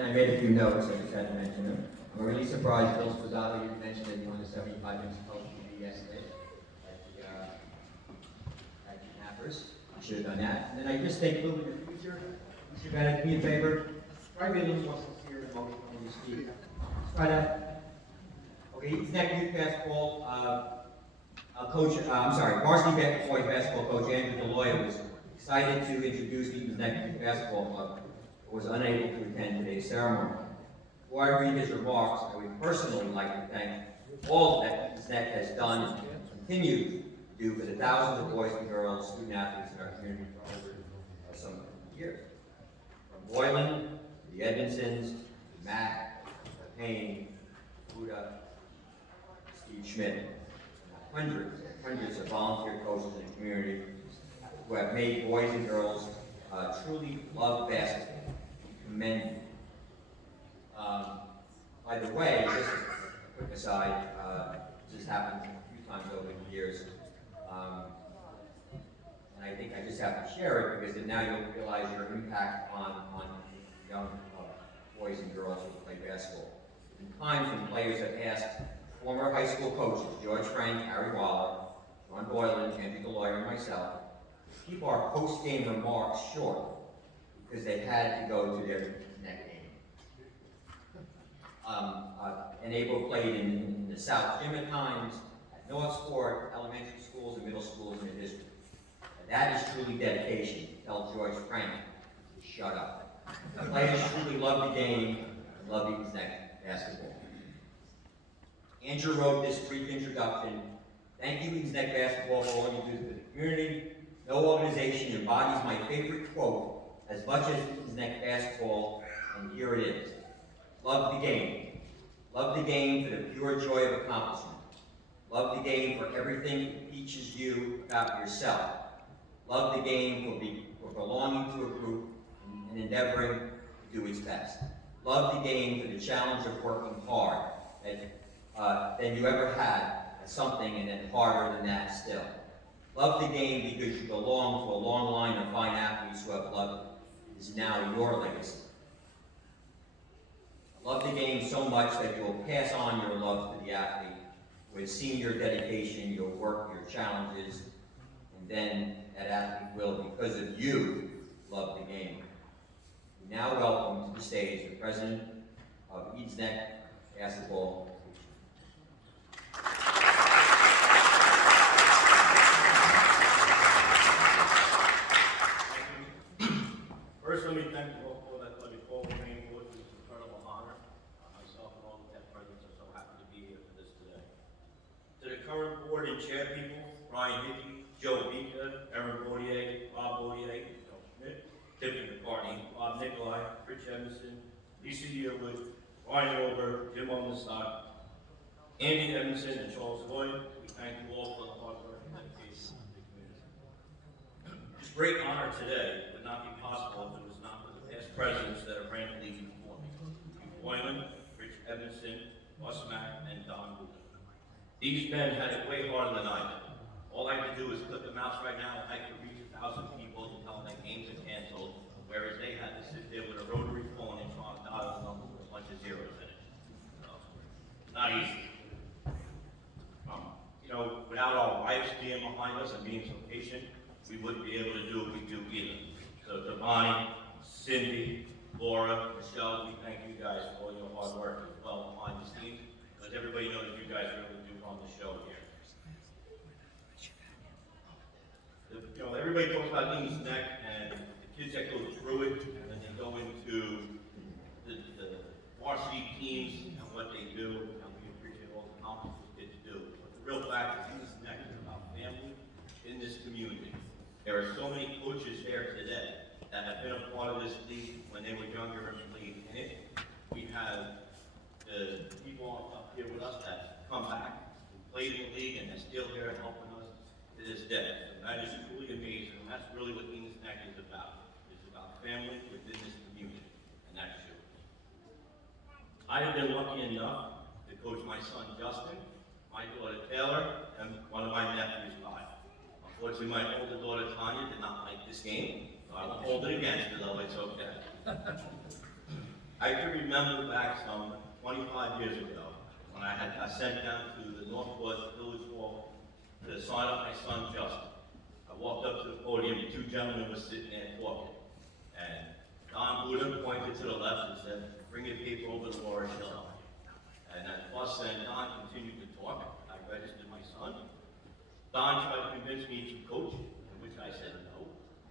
And I made a few notes, I just had to mention them. I'm really surprised Bill Sposali didn't mention that he won the 75 inch Coach TV yesterday at the Knappers. I should have done that. And then I just think a little bit in the future, you should do me a favor, try to be a little more sincere and emotional when you speak. Try to. Okay, ENYC youth basketball coach, varsity boys basketball coach Andrew DeLoya was excited to introduce the ENYC youth basketball club, but was unable to attend today's ceremony. Before I read his remarks, I would personally like to thank all that ENYC has done and continues to do for the thousands of boys and girls, student athletes in our community for over some years. From Boylan, to the Edmondsons, to Matt, to Payne, Buddha, Steve Schmidt, hundreds of volunteer coaches in the community who have made boys and girls truly love basketball. Commend you. By the way, just a quick aside, this has happened a few times over the years, and I think I just have to share it because now you'll realize your impact on young boys and girls who play basketball. In times when players have asked former high school coaches, George Frank, Harry Waller, John Boylan, Andrew DeLoya, and myself, to keep our post-game remarks short because they had to go to their next game. And Abel played in the South Gym at times, at Northport, elementary schools and middle schools in the district. And that is truly dedication. Tell George Frank to shut up. The players truly love the game and love ENYC basketball. Andrew wrote this brief introduction. Thank you, ENYC basketball, for all you do for the community. No organization embodies my favorite quote as much as ENYC basketball, and here it is. Love the game. Love the game for the pure joy of accomplishment. Love the game for everything it teaches you about yourself. Love the game for belonging to a group and endeavoring to do its best. Love the game for the challenge of working hard than you ever had at something, and then harder than that still. Love the game because you belong to a long line of fine athletes who have loved it. Is now your legacy. Love the game so much that you will pass on your love to the athlete who has seen your dedication, your work, your challenges, and then that athlete will, because of you, love the game. We now welcome to the stage the president of ENYC Basketball. First, let me thank you all for that bloody call name for this incredible honor. Myself and all the deaf presidents are so happy to be here for this today. To the current board and chair people, Ryan Hickey, Joe Vika, Aaron Bautier, Bob Bautier, Joe Schmidt, Tiffany McCartney, Bob Nikolai, Rich Emerson, Lisa Yearwood, Ryan Over, Jim Oldenstock, Andy Edmondson, and Charles Lloyd. We thank you all for the hard work and dedication to the community. This great honor today would not be possible if it was not for the past presidents that have ran the league before me. Steve Boylan, Rich Edmondson, Russ Mack, and Don Buda. These men had it way harder than I did. All I have to do is click the mouse right now and I could reach 1,000 people and tell them that games are canceled, whereas they had to sit there with a rotary phone and try to dial the number with a bunch of zeros in it. Not easy. Without our wives being behind us and being so patient, we wouldn't be able to do what we do either. So to Bonnie, Cindy, Laura, Michelle, we thank you guys for all your hard work as well behind the scenes, because everybody knows you guys really do run the show here. Everybody talks about ENYC and the kids that go through it, and then they go into the varsity teams and what they do, and we appreciate all the accomplishments kids do. But the real fact is ENYC is about family in this community. There are so many coaches here today that have been a part of this league when they were younger and played in it. We have the people up here with us that come back, who played in the league, and they're still here helping us to this day. So that is truly amazing, and that's really what ENYC is about. It's about family within this community, and that's yours. I have been lucky enough to coach my son Justin, my daughter Taylor, and one of my nephews, Kyle. Unfortunately, my older daughter Tanya did not like this game, so I won't hold it against her, though it's okay. I can remember back some 25 years ago when I got sent down to the Northport Village Hall to sign up my son Justin. I walked up to the podium, and two gentlemen were sitting there talking. And Don Buda pointed to the left and said, "Bring your paper over to Laura Schiller." And that bus and Don continued to talk. I registered my son. Don tried to convince me to coach, in which I said no.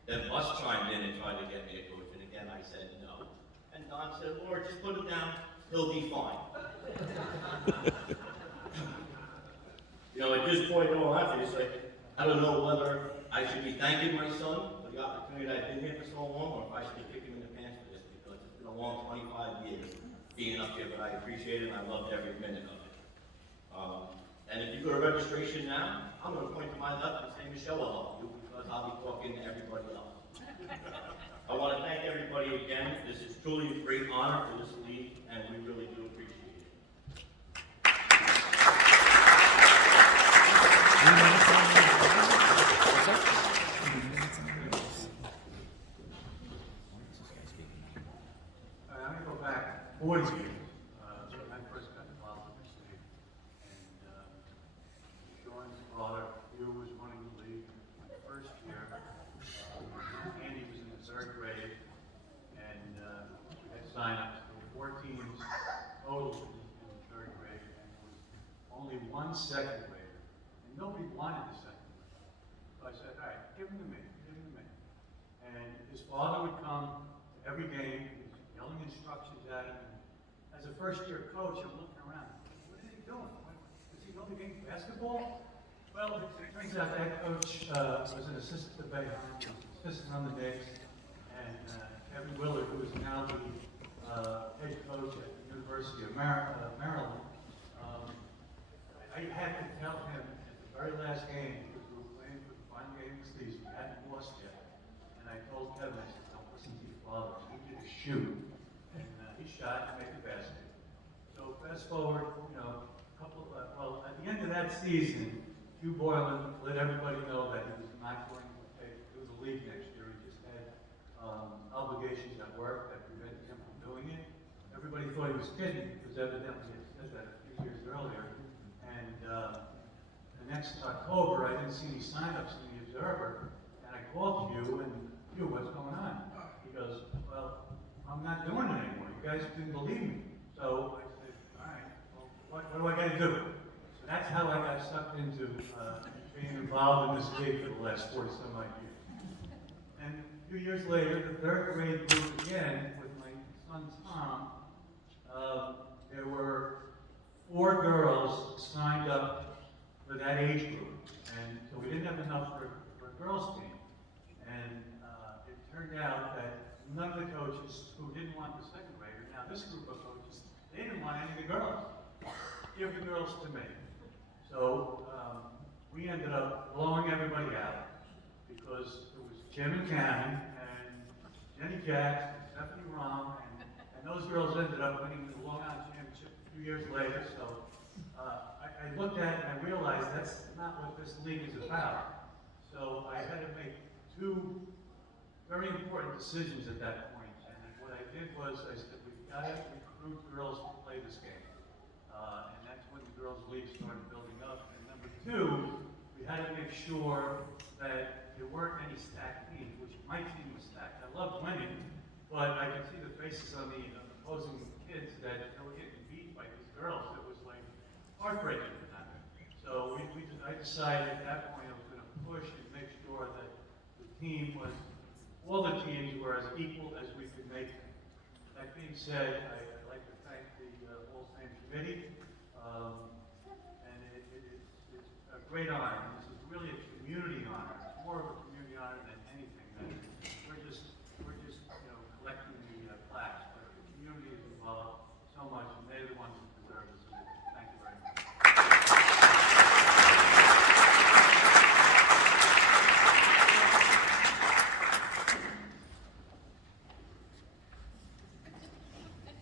Then Bus chimed in and tried to get me to coach, and again I said no. And Don said, "Laura, just put him down, he'll be fine." You know, at this point, in all honesty, it's like, I don't know whether I should be thanking my son for the opportunity that I've been here for so long, or if I should be kicking him in the pants for this, because it's been a long 25 years being up here, but I appreciate it, and I loved every minute of it. And if you go to registration now, I'm going to point to my left and say, "Michelle will help you," because I'll be talking to everybody else. I want to thank everybody again. This is truly a great honor for this league, and we really do appreciate it. I'm going to go back 40 years. When I first got involved in this league. And Sean's father, Hugh, was running the league in the first year. Andy was in the third grade. And we had sign-ups. There were 4 teams total in the third grade. And there was only one second grader. And nobody wanted the second grader. So I said, "All right, give him to me, give him to me." And his father would come to every game. He was yelling instructions at him. As a first-year coach, I'm looking around. What is he doing? Does he know the game basketball? Well, it turns out that coach was an assistant to Bayheim, assistant on the Knicks, and Kevin Willard, who is now the head coach at the University of Maryland. I had to tell him at the very last game, because we were playing for the final game of the season, we hadn't lost yet, and I told Kevin, I said, "Don't listen to your father, I need you to shoot." And he shot and made the basket. So fast forward, at the end of that season, Hugh Boylan let everybody know that he was not going to do the league next year. He just had obligations at work that prevented him from doing it. Everybody thought he was kidding, because evidently he had said that a few years earlier. And the next October, I didn't see any sign-ups in the Observer, and I called Hugh, and Hugh, what's going on? He goes, "Well, I'm not doing it anymore. You guys didn't believe me." So I said, "All right, well, what do I got to do?" So that's how I got sucked into being involved in this league for the last 40-some-odd years. And a few years later, the third grade group again, with my son Tom, there were 4 girls signed up for that age group. And so we didn't have enough for a girls' team. And it turned out that none of the coaches who didn't want the second grader, now this group of coaches, they didn't want any of the girls. Give the girls to me. So we ended up blowing everybody out because it was Jim and Cannon and Jenny Jacks and Stephanie Rom, and those girls ended up winning the Long Island Championship a few years later. So I looked at it and I realized that's not what this league is about. So I had to make 2 very important decisions at that point. And what I did was I said, we've got to recruit girls to play this game. And that's when the girls' league started building up. And number 2, we had to make sure that there weren't any stacked teams, which my team was stacked. I loved winning, but I could see the faces on the opposing kids that they were getting beat by these girls. It was like heartbreaking for them. So I decided at that point I was going to push and make sure that the team was, all the teams were as equal as we could make them. That being said, I'd like to thank the Hall of Fame Committee, and it's a great honor. This is really a community honor. It's more of a